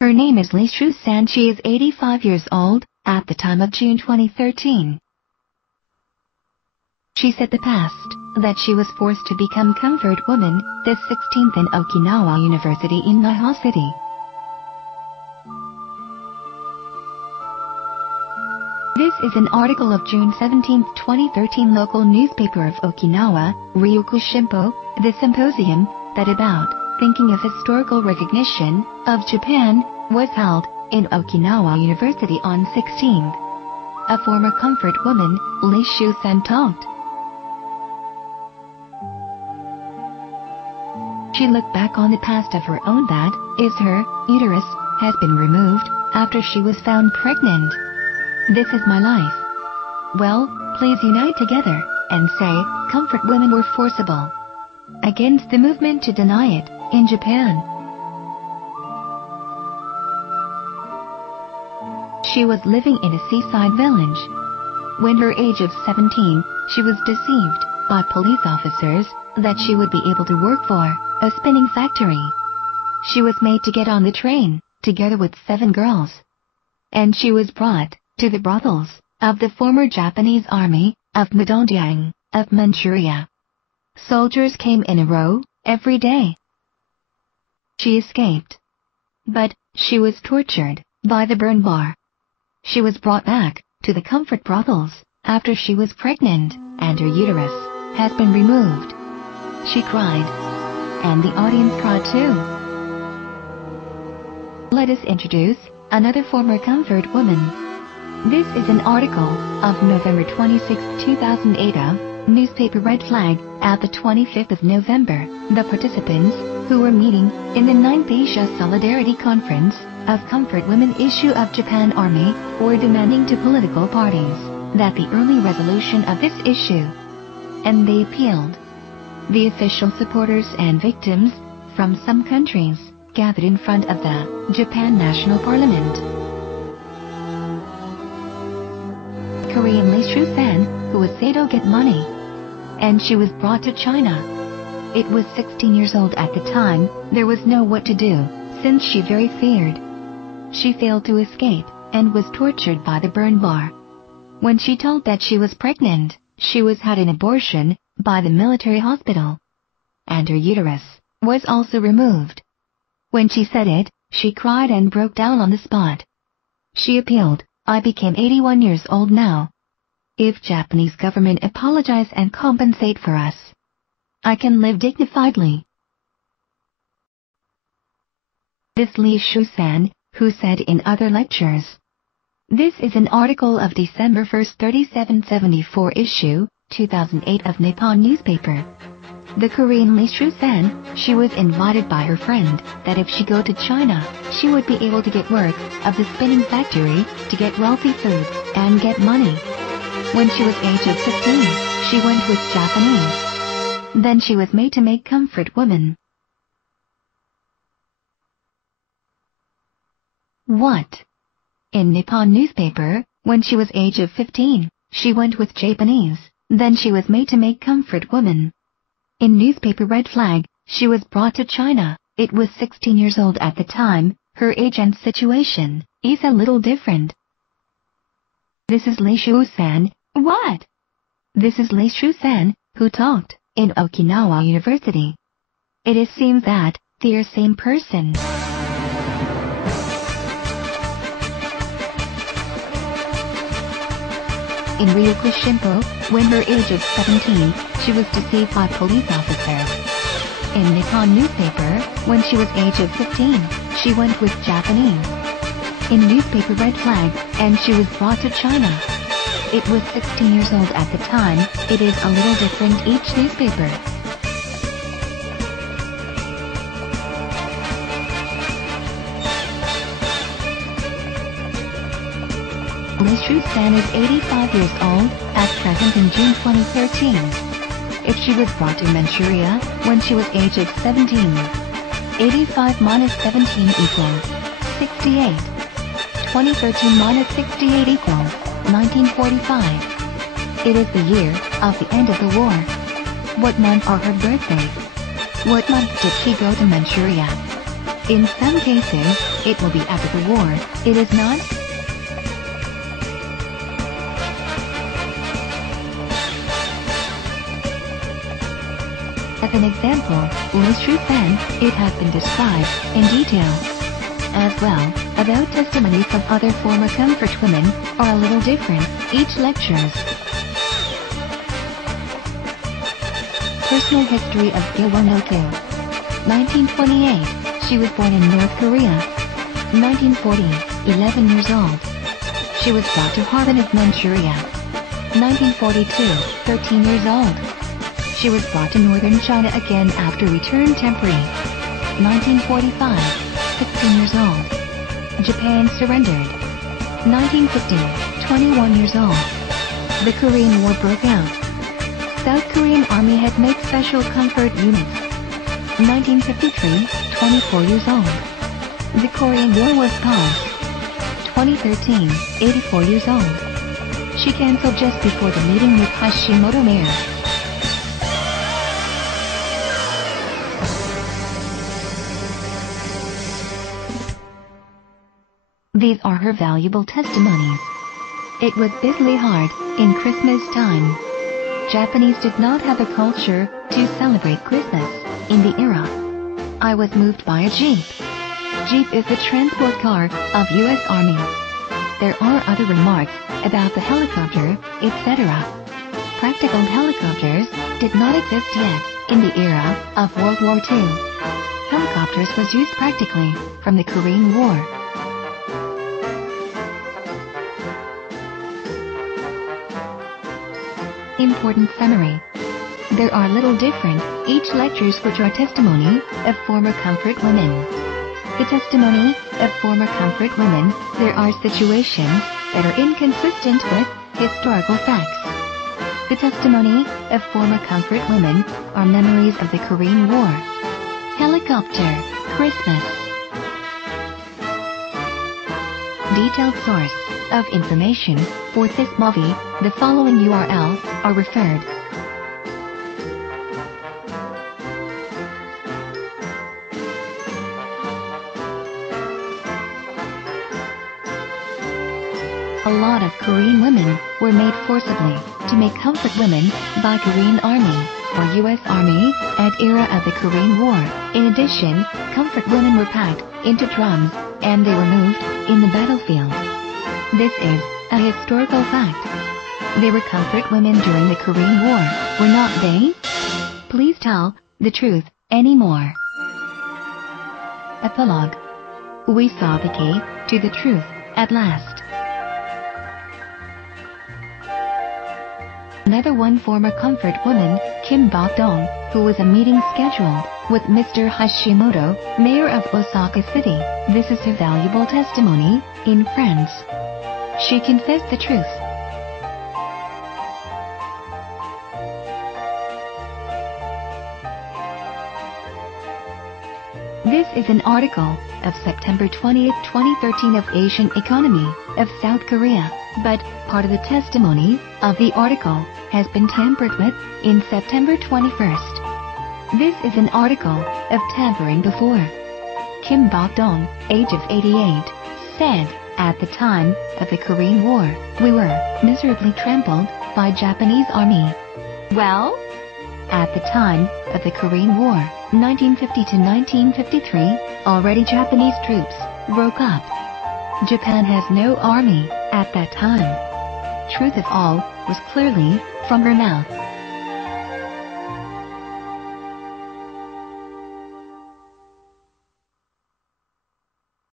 Her name is Lee Shu-san. She is 85 years old at the time of June 2013. She said the past, that she was forced to become comfort woman, this 16th in Okinawa University in Nihon City. This is an article of June 17, 2013 local newspaper of Okinawa, Ryukyu Shimpo, the symposium, that about thinking of historical recognition of Japan, was held in Okinawa University on 16th. A former comfort woman, Lee Shu-san talked. She looked back on the past of her own, that is, her uterus has been removed after she was found pregnant. This is my life. Well, please unite together and say, comfort women were forcible. Against the movement to deny it in Japan. She was living in a seaside village. When her age of 17, she was deceived by police officers that she would be able to work for a spinning factory. She was made to get on the train, together with 7 girls. And she was brought to the brothels of the former Japanese army of Bok-dong of Manchuria. Soldiers came in a row every day. She escaped. But she was tortured by the burn bar. She was brought back to the comfort brothels after she was pregnant, and her uterus has been removed. She cried. And the audience cried too. Let us introduce another former comfort woman. This is an article of November 26, 2008 of newspaper Red Flag at the 25th of November. The participants, who were meeting in the 9th Asia Solidarity Conference of Comfort Women issue of Japan Army, were demanding to political parties that the early resolution of this issue. And they appealed. The official supporters and victims from some countries gathered in front of the Japan National Parliament. Korean Lee Shu-san, who was said to get money, and she was brought to China. It was 16 years old at the time. There was no what to do, since she very feared. She failed to escape and was tortured by the burn bar. When she told that she was pregnant, she was had an abortion by the military hospital. And her uterus was also removed. When she said it, she cried and broke down on the spot. She appealed, I became 81 years old now. If Japanese government apologize and compensate for us, I can live dignifiedly. This Lee Shu-san, who said in other lectures. This is an article of December 1, 3774 issue, 2008 of Nippon newspaper. The Korean Lee Shu-san, she was invited by her friend that if she go to China, she would be able to get work of the spinning factory to get wealthy food and get money. When she was age of 15, she went with Japanese. Then she was made to make comfort woman. What? In Nippon newspaper, when she was age of 15, she went with Japanese. Then she was made to make comfort woman. In newspaper Red Flag, she was brought to China. It was 16 years old at the time. Her age and situation is a little different. This is Lee Shu-san. What? This is Lee Shu-san, who talked in Okinawa University. It seems that they are same person. In Ryukyu Shimpo, when her age of 17, she was deceived by police officers. In Nippon newspaper, when she was age of 15, she went with Japanese. In newspaper Red Flag, and she was brought to China. It was 16 years old at the time. It is a little different each newspaper. Lee Shu-san is 85 years old, at present in June 2013. If she was brought to Manchuria, when she was age of 17. 85 minus 17 equals 68. 2013 minus 68 equals 1945. It is the year of the end of the war. What month are her birthdays? What month did she go to Manchuria? In some cases, it will be after the war, it is not? As an example, Liz Fan, it has been described in detail. As well, about testimony from other former comfort women are a little different, each lectures. Personal history of Gil-won-no-kil. 1928, she was born in North Korea. 1940, 11 years old. She was brought to Harbin of Manchuria. 1942, 13 years old. She was brought to northern China again after return temporary. 1945, 16 years old. Japan surrendered. 1950, 21 years old. The Korean War broke out. South Korean Army had made special comfort units. 1953, 24 years old. The Korean War was paused. 2013, 84 years old. She cancelled just before the meeting with Hashimoto Mayor. These are her valuable testimonies. It was bitterly hard in Christmas time. Japanese did not have a culture to celebrate Christmas in the era. I was moved by a Jeep. Jeep is the transport car of U.S. Army. There are other remarks about the helicopter, etc. Practical helicopters did not exist yet in the era of World War II. Helicopters was used practically from the Korean War. Important summary. There are little different, each lectures which are testimony of former comfort women. The testimony of former comfort women, there are situations that are inconsistent with historical facts. The testimony of former comfort women are memories of the Korean War. Helicopter, Christmas. Detailed source of information for this movie, the following URLs are referred. A lot of Korean women were made forcibly to make comfort women by Korean Army or U.S. Army at era of the Korean War. In addition, comfort women were packed into drums and they were moved in the battlefield. This is a historical fact. They were comfort women during the Korean War, were not they? Please tell the truth anymore. Epilogue. We saw the key to the truth at last. Another one former comfort woman, Kim Bok-dong, who was a meeting scheduled with Mr. Hashimoto, mayor of Osaka City. This is her valuable testimony in France. She confessed the truth. This is an article of September 20, 2013 of Asian Economy of South Korea, but part of the testimony of the article has been tampered with in September 21st. This is an article of tampering before. Kim Bok-dong, age of 88, said, at the time of the Korean War, we were miserably trampled by Japanese army. Well, at the time of the Korean War, 1950 to 1953, already Japanese troops broke up. Japan has no army at that time. Truth of all was clearly from her mouth.